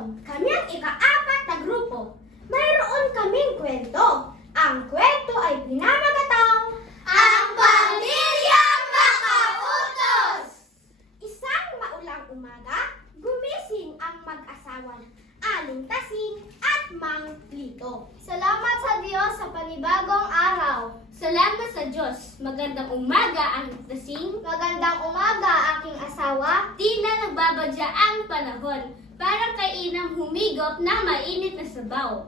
Azon, kami ang ika-4 na grupo. Mayroon kaming kwento. Ang kwento ay pinamagatang Ang Pamilyang Makautos! Isang maulang umaga, gumising ang mag-asawang Aling Tasing at Mang Lito. Salamat sa Diyos sa panibagong araw. Salamat sa Diyos. Magandang umaga ang Tasing. Magandang umaga aking asawa. Di na nagbabadya ang panahon. Parang kainang humigop ng mainit na sabaw.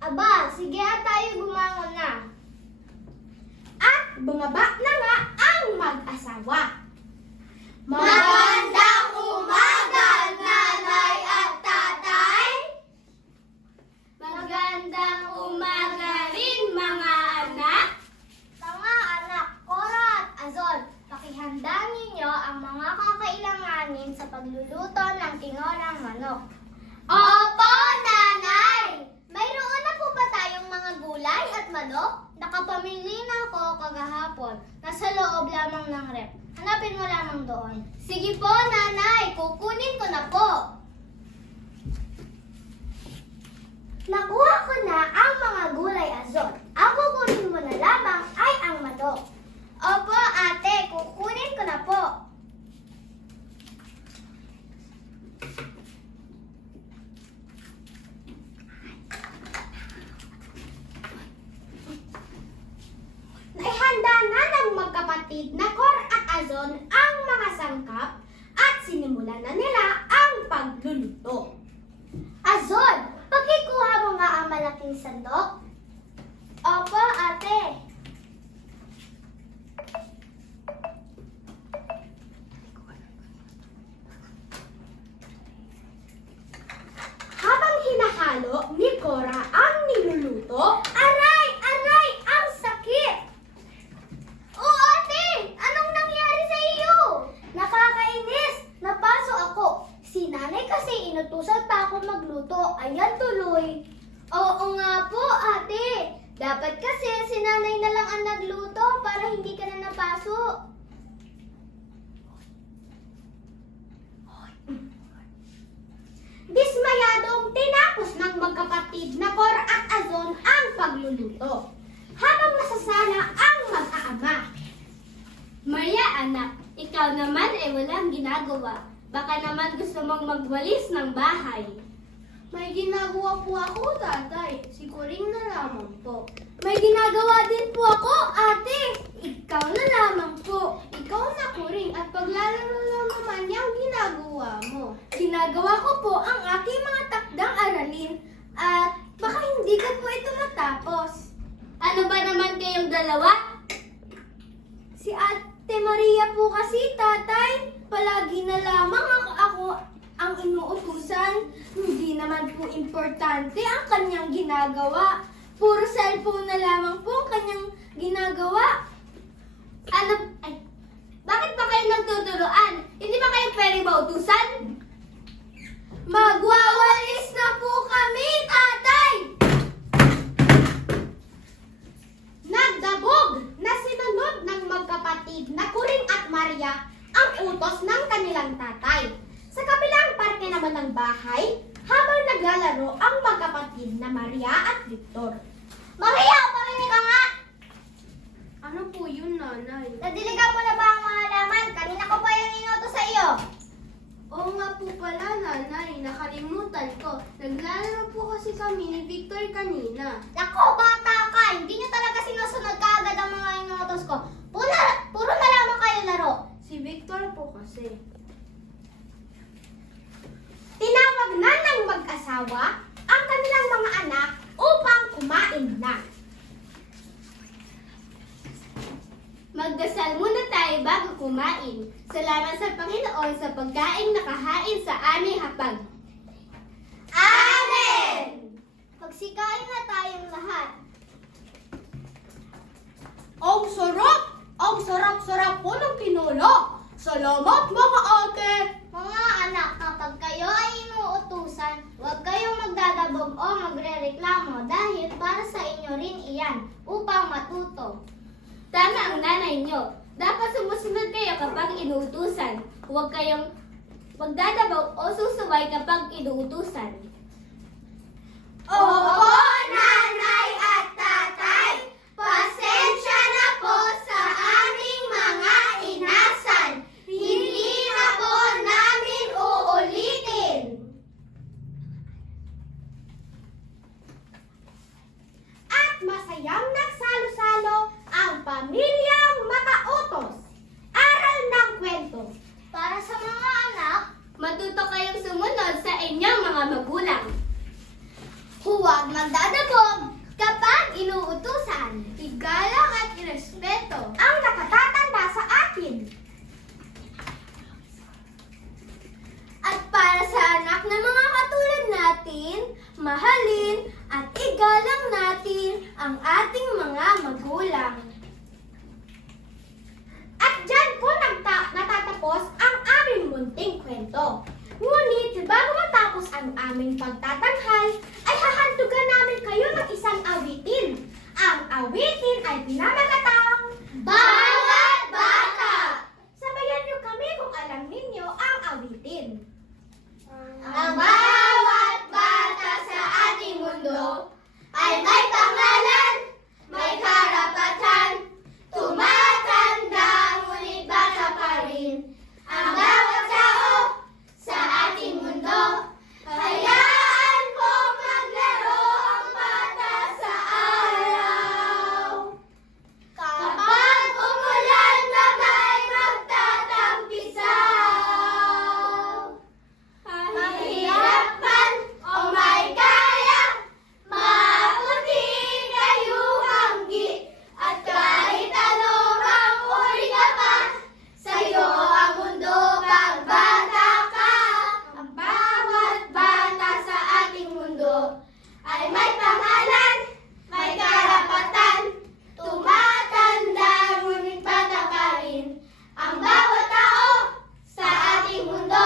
Aba, sige at tayo bumangon na. At bumaba na nga ang mag-asawa. Magandang umaga, nanay at tatay. Magandang umaga rin mga anak. Mga anak, Cora at Azon, pakihanda ninyo ang mga kakailanganin sa pagluluto ng tinolang manok. Opo, nanay! Mayroon na po ba tayong mga gulay at manok? Nakapamili na ako kagahapon. Nasa loob lamang ng rep. Hanapin mo lamang doon. Sige po, nanay. Kukunin ko na po. Nakuha ko na ang mga gulay, Azon. Ang kukunin mo na lamang ay ang manok. Opo, ate. Kukunin ko na po. Naihanda na ng magkapatid na Cor at Azon ang mga sangkap at sinimulan na nila ang pagluluto. Azon, pakikuha mo nga ang malaking sandok. Opo, ate. Habang hinahalo ni Cora ang niluluto, aray! Aray! Ang sakit! Oh, ate! Anong nangyari sa iyo? Nakakainis! Napaso ako. Si nanay kasi inutusan pa ako magluto. Ayan tuloy. Oo nga po, ate. Dapat kasi si nanay na lang ang nagluto para hindi ka na napaso. Dismayadong tinapos ng magkapatid na Cor at Azon ang pagluluto. Habang nasasala ang mag-aama. Maria anak, ikaw naman ay walang ginagawa. Baka naman gusto mong magwalis ng bahay. May ginagawa po ako, tatay. Siguring na lamang po. May ginagawa din po ako, ate. Ikaw na lamang po. Ikaw na kuring at paglalaro lang naman yung ginagawa mo. Ginagawa ko po ang aking mga takdang aralin at baka hindi ko po ito matapos. Ano ba naman kayong dalawa? Si Ate Maria po kasi, tatay. Palagi na lamang ako ang inuutusan. Hindi naman po importante ang kanyang ginagawa. Puro cellphone na lamang po ang kanyang ginagawa. Bakit ba kayo nagtuturoan? Hindi ba kayo pwede mautusan? Magwawalis na po kami, tatay! Nagdabog na sinunod ng magkapatid na Kuring at Maria ang utos ng kanilang tatay. Sa kabilang parte naman ng bahay, habang naglalaro ang magkapatid na Maria at Victor. Maria, parinig ka nga! Ano po yun, nanay? Nadiligan mo na ba ang mga halaman? Kanina ko pa yung inuto sa iyo. Oo nga po pala, nanay. Nakalimutan ko. Naglalaro po kasi kami ni Victor kanina. Nako, bata ka! Hindi niyo talaga sinusunod kaagad ang mga inutos ko. Puro na lamang kayo laro. Si Victor po kasi. Tinawag na ng mag-asawa ang kanilang mga anak upang kumain na. Magdasal muna tayo bago kumain. Salamat sa Panginoon sa pagkain nakahain sa aming hapag. Amen! Magsikain na tayong lahat. Ang sarap! Ang sarap-sarap po ng tinola. Salamat mga ate! Mga anak, kapag kayo ay inuutusan, huwag kayong magdadabog o magrereklamo dahil para sa inyo rin iyan upang matuto. Tama ang nanay nyo. Dapat sumusunod kayo kapag inuutusan. Huwag kayong magdadabaw o susuwa pasaway kapag inuutusan. Opo, nanay at tatay, pasensya na po sa aming mga inasal. Hindi na po namin uulitin. At masayang nagsalo-salo ang pamilyang makautos. Aral ng kwento. Para sa mga anak, Matuto kayong sumunod sa inyong mga magulang. huwag magdadabog kapag inuutusan. Igalang at irespeto. Ang nakatatanda sa atin. At para sa anak na mga katulad natin, mahalin at igalang natin ang ating mga magulang. At dyan po natatapos ang aming munting kwento. Ngunit bago matapos ang aming pagtatanghal, ay hahandugan namin kayo ng isang awitin. Ang awitin ay pinamagatang Bawat Bata! Sabayan niyo kami kung alam ninyo ang awitin. Ang bawat bata sa ating mundo ay may pangalan, may karapatan, tumatanda ngunit bata pa rin. Ang bawat tao sa ating mundo, hayaan po maglaro ang bata sa araw. Kapag umulan na may magtatampisaw. Mahirap man o may kaya, mabuti kayo hanggi. At kahit ano mang uri ka pa, sa'yo ang mundo pag bata ka. Ang bawat bata sa ating mundo ay may pangalan, may karapatan, tumatanda ngunit bata pa rin. Ang bawat tao sa ating mundo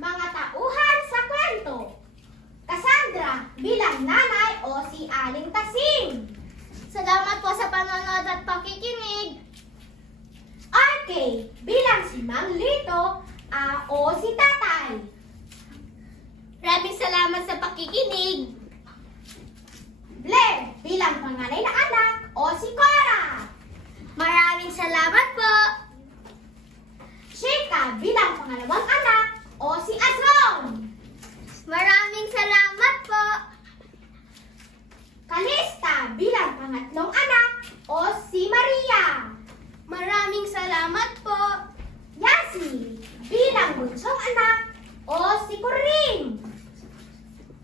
Mga tauhan sa kwento. Cassandra bilang nanay o si Aling Tasing. Salamat po sa panonood at pakikinig. RK bilang si Mang Lito o si Tatay. Maraming salamat sa pakikinig. Blair bilang panganay na anak o si Cora. Maraming salamat po. Shika bilang pangalawang anak o si Azron. Maraming salamat po. Kalista bilang pangatlong anak o si Maria. Maraming salamat po. Yasmi bilang bunsong anak o si Corinne.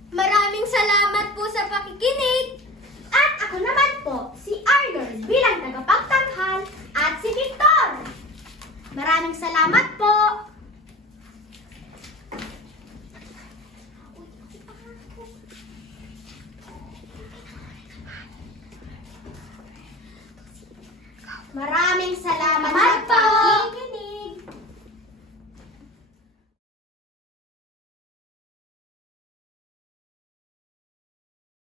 Maraming salamat po sa pakikinig. At ako naman po, si Arnold bilang tagapagtanghal at si Victor. Maraming salamat po. Maraming salamat